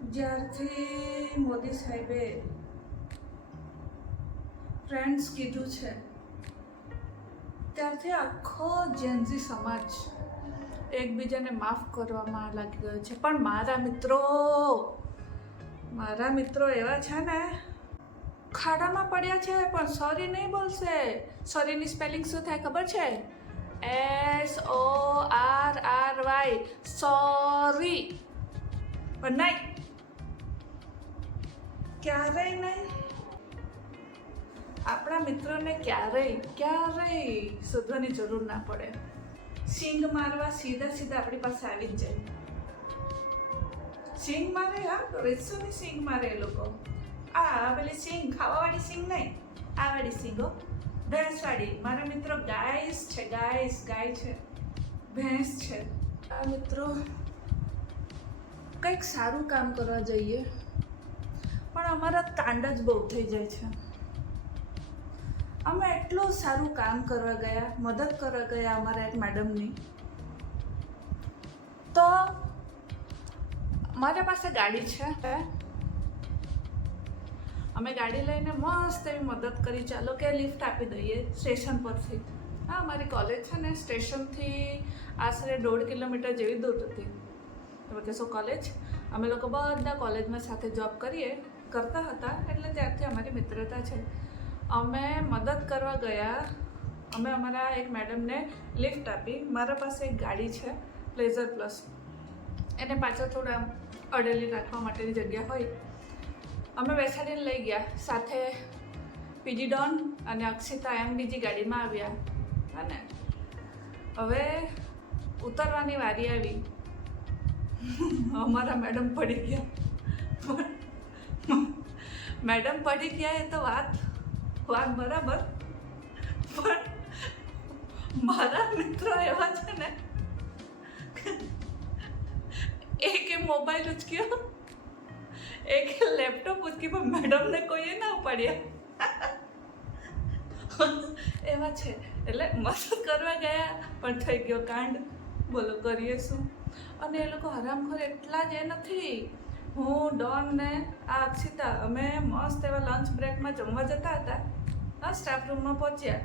જ્યારથી મોદી સાહેબે ફ્રેન્ડ્સ કીધું છે ત્યારથી આખો જેન્ઝી સમાજ એકબીજાને માફ કરવામાં લાગી ગયો છે. પણ મારા મિત્રો એવા છે ને, ખાડામાં પડ્યા છે પણ સોરી નહીં બોલશે. સોરીની સ્પેલિંગ શું થાય ખબર છે? SORRY, sorry. પણ નહીં, ક્યારેય નહીં. આપણા મિત્રોને ક્યારેય શોધવાની જરૂર ના પડે. સિંગ મારવા સીધા આપણી પાસે આવી જ જાય. સિંગ મારે, હા, તો રેસોની સિંગ મારે એ લોકો. આ પેલી સિંગ ખાવાવાળી સિંગ નહીં, આ વાળી સિંગો, ભેંસવાળી. મારા મિત્રો ગાય છે, ભેંસ છે. આ મિત્રો કંઈક સારું કામ કરવા જઈએ પણ અમારા કાંડ જ બહુ થઈ જાય છે. અમે એટલું સારું કામ કરવા ગયા, મદદ કરવા ગયા અમારા એક મેડમની, તો મારા પાસે ગાડી છે. અમે ગાડી લઈને મસ્ત એવી મદદ કરી, ચાલો કે લિફ્ટ આપી દઈએ સ્ટેશન પરથી. હા, અમારી કોલેજ છે ને સ્ટેશનથી આશરે 1.5 કિલોમીટર જેવી દૂર હતી. તમે કહેશો કોલેજ? અમે લોકો બધા કોલેજમાં સાથે જોબ કરતા હતા, એટલે ત્યારથી અમારી મિત્રતા છે. અમે મદદ કરવા ગયા, અમે અમારા એક મેડમને લિફ્ટ આપી. મારા પાસે એક ગાડી છે પ્લેઝર પ્લસ, એને પાછળ થોડા અડેલી રાખવા માટેની જગ્યા હોય. અમે બેસાડીને લઈ ગયા, સાથે પીજી ડોન અને અક્ષિતા એમ બીજી ગાડીમાં આવ્યા. અને હવે ઉતરવાની વારી આવી. અમારા મેડમ પડી ગયા. મેડમ પડી ગયા એ તો વાત બરાબર, પણ મારા મિત્રો એવા છે ને, એક મોબાઈલ ઉચક્યો, એક લેપટોપ ઉચકી, પણ મેડમને કોઈએ ના ઉપાડ્યા. એવા છે. એટલે મદદ કરવા ગયા પણ થઈ ગયો કાંડ. બોલો, કરીએ શું? અને એ લોકો હરામખોર એટલા જ એ નથી. હું, ડોન ને આ અક્ષિતા, અમે મસ્ત એવા લંચ બ્રેકમાં જમવા જતા હતા. હા, સ્ટાફ રૂમમાં પહોંચ્યા.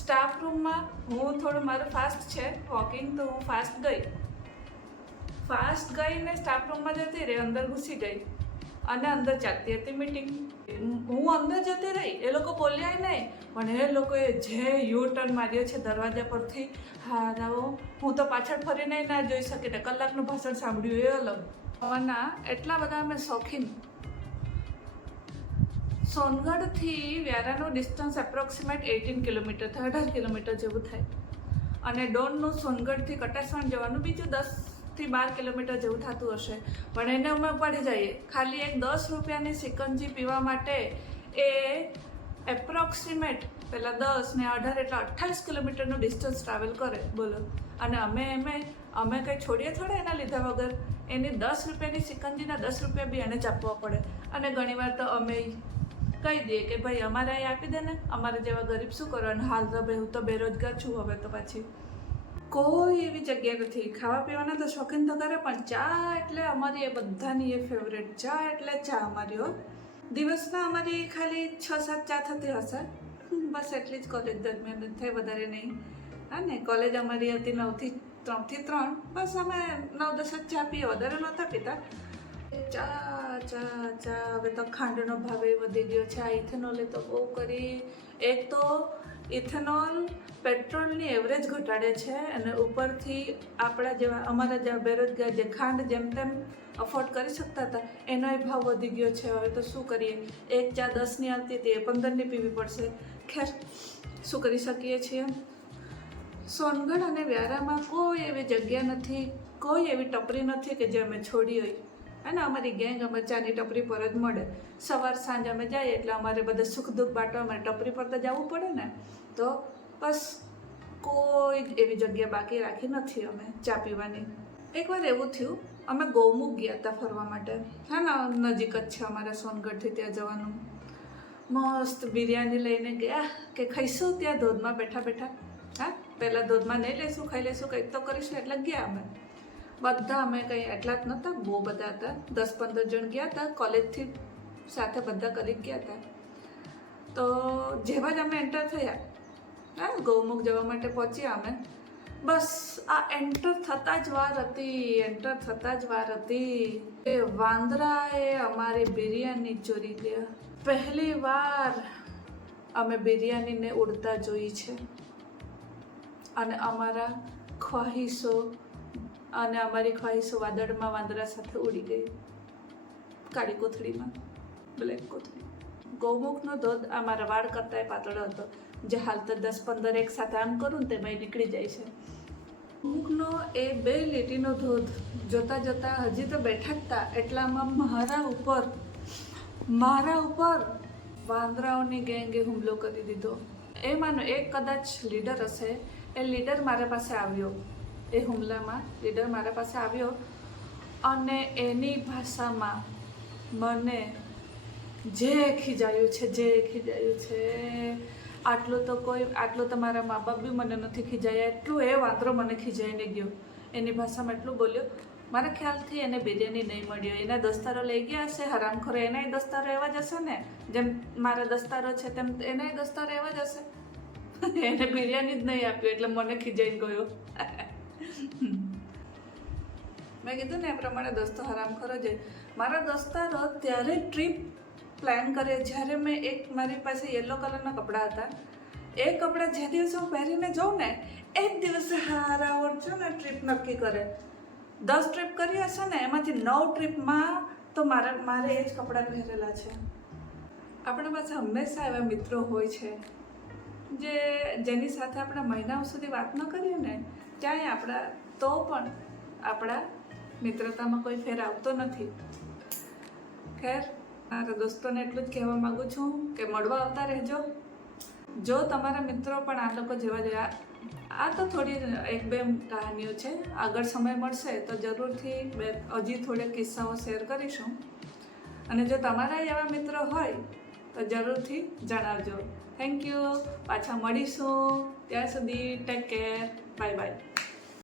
સ્ટાફ રૂમમાં હું થોડું, મારું ફાસ્ટ છે વોકિંગ, તો હું ફાસ્ટ ગઈ ને સ્ટાફ રૂમમાં જતી રહી, અંદર ઘૂસી ગઈ અને અંદર ચાલતી હતી મીટિંગ. હું અંદર જતી રહી, એ લોકો બોલ્યા નહીં, પણ એ લોકોએ જે યુ ટર્ન માર્યો છે દરવાજા પરથી, હા, હું તો પાછળ ફરીને ના જોઈ શકી ને કલાકનું ભાષણ સાંભળ્યું એ અલગ. હવાના એટલા બધા અમે શોખીન. સોનગઢથી વ્યારાનું ડિસ્ટન્સ એપ્રોક્સિમેટ 18 કિલોમીટર થાય, 18 કિલોમીટર જેવું થાય. અને ડોનનું સોનગઢથી કટાસણ જવાનું બીજું 10થી 12 કિલોમીટર જેવું થતું હશે. પણ એને અમે ઉપાડી જઈએ. ખાલી એક 10 રૂપિયાની સિકંજી પીવા માટે એ એપ્રોક્સિમેટ પહેલાં 10 ને 18 એટલે 28 કિલોમીટરનું ડિસ્ટન્સ ટ્રાવેલ કરે. બોલો. અને અમે કંઈ છોડીએ થોડા એના લીધા વગર. એની 10 રૂપિયાની સિકંજીના 10 રૂપિયા બી એને જ આપવા પડે. અને ઘણીવાર તો અમે કહી દઈએ કે ભાઈ અમારે અહીં આપી દે ને, અમારે જેવા ગરીબ શું કરવાનું? હાલ તો ભાઈ હું તો બેરોજગાર છું હવે તો. પાછી કોઈ એવી જગ્યા નથી. ખાવા પીવાના તો શોખીન તો કરે, પણ ચા એટલે અમારી એ બધાની એ ફેવરેટ. ચા એટલે ચા અમારી હો. દિવસના અમારી ખાલી 6-7 ચા થતી હશે, બસ એટલી જ કોલેજ દરમિયાન થઈ, વધારે નહીં. હા ને, કોલેજ અમારી હતી 9થી 3, બસ અમે 9-10 જ ચા પીએ, વધારે નહોતા પીતા. ચા હવે તો ખાંડનો ભાવ એ વધી ગયો છે. આ ઇથેનોલે તો બહુ કરી. એક તો ઇથેનોલ પેટ્રોલની એવરેજ ઘટાડે છે, અને ઉપરથી આપણા જેવા, અમારા જેવા બેરોજગાર જે ખાંડ જેમ તેમ અફોર્ડ કરી શકતા હતા, એનોય ભાવ વધી ગયો છે. હવે તો શું કરીએ? એક ચા 10ની આવતી હતી, એ 15ની પીવી પડશે. ખેર, શું કરી શકીએ છીએ? સોનગઢ અને વ્યારામાં કોઈ એવી જગ્યા નથી, કોઈ એવી ટપરી નથી કે જે અમે છોડી હોય. અને અમારી ગેંગ અમે ચાની ટપરી પર જ મળે. સવાર સાંજ અમે જઈએ એટલે અમારે બધા સુખ દુઃખ બાટવા અમારે ટપરી પર તો જવું પડે ને. તો બસ કોઈ જ એવી જગ્યા બાકી રાખી નથી અમે ચા પીવાની. એકવાર એવું થયું, અમે ગૌમુખ ગયા હતા ફરવા માટે. હા ને, નજીક જ છે અમારા સોનગઢથી ત્યાં જવાનું. મસ્ત બિરયાની લઈને ગયા કે ખાઈશું ત્યાં ધોધમાં બેઠા. હા, પહેલાં ધોધમાં નહીં લઈશું, ખાઈ લઈશું, કંઈક તો કરીશું. એટલે ગયા અમે. બધા અમે કંઈ એટલા જ નહોતા, બહુ બધા હતા, 10-15 જણ ગયા હતા, કોલેજથી સાથે બધા કરી ગયા હતા. તો જેવા જ અમે એન્ટર થયા, ગૌમુખ જવા માટે પહોંચ્યા અમે, બસ આ એન્ટર થતાં જ વાર હતી એ વાંદરાએ અમારી બિરયાની ચોરી ગયા. પહેલી વાર અમે બિરયાનીને ઉડતા જોઈ છે અને અમારી ખ્વાહિશો વાદળમાં વાંદરા સાથે ઉડી ગઈ, કાળી કોથળીમાં, બ્લેક કોથળી. ગૌમુખનો ધોધ આ મારા વાળ કરતાંય પાતળો હતો, જે હાલ તો 10-15 એક સાથે આમ કરું ને તેમાં નીકળી જાય છે. ગૌમુખનો એ 2 લીટીનો ધોધ જોતા હજી તો બેઠા જ હતા એટલામાં મારા ઉપર વાંદરાઓની ગેંગે હુમલો કરી દીધો. એમાંનો એક કદાચ લીડર હશે, એ લીડર મારા પાસે આવ્યો, એ હુમલામાં લીડર મારા પાસે આવ્યો અને એની ભાષામાં મને જે ખીજાયું છે, આટલું તો મારા મા બાપ બી મને નથી ખીજાયા, એટલું એ વાંદરો મને ખીજાઈને ગયો. એની ભાષામાં એટલું બોલ્યો. મારા ખ્યાલથી એને બિરયાની નહીં મળ્યો, એના દસ્તારો લઈ ગયા હશે, હરામખોરો એનાય દસ્તારો એવા જ હશે ને, જેમ મારા દસ્તારો છે તેમ એનાય દસ્તારો એવા જ હશે. એને બિરયાની જ નહીં આપ્યું એટલે મને ખીજાઈને ગયો. મેં કીધું ને એ પ્રમાણે દોસ્તો હરામખોરો છે. મારા દોસ્તારો ત્યારે ટ્રીપ પ્લાન કરે જ્યારે મારી પાસે યલો કલરના કપડાં હતા, એ કપડાં જે દિવસે હું પહેરીને જાઉં ને એ જ દિવસે હારાવટ છે ને ટ્રીપ નક્કી કરે. 10 ટ્રીપ કરી હશે ને એમાંથી 9 ટ્રીપમાં તો મારે એ જ કપડાં પહેરેલા છે. આપણા પાસે હંમેશા એવા મિત્રો હોય છે જેની સાથે આપણે મહિનાઓ સુધી વાત ન કરીએ ને ત્યાંય આપણા મિત્રતામાં કોઈ ફેર આવતો નથી. ખેર, મારા દોસ્તોને એટલું જ કહેવા માગું છું કે મળવા આવતા રહેજો. જો તમારા મિત્રો પણ આ લોકો જેવા આ તો થોડી 1-2 કહાનીઓ છે, આગળ સમય મળશે તો જરૂરથી હજી થોડા કિસ્સાઓ શેર કરીશું. અને જો તમારા એવા મિત્રો હોય તો જરૂરથી જણાવજો. Thank you. પાછા મળીશું, ત્યાં સુધી ટેક કેર, બાય બાય.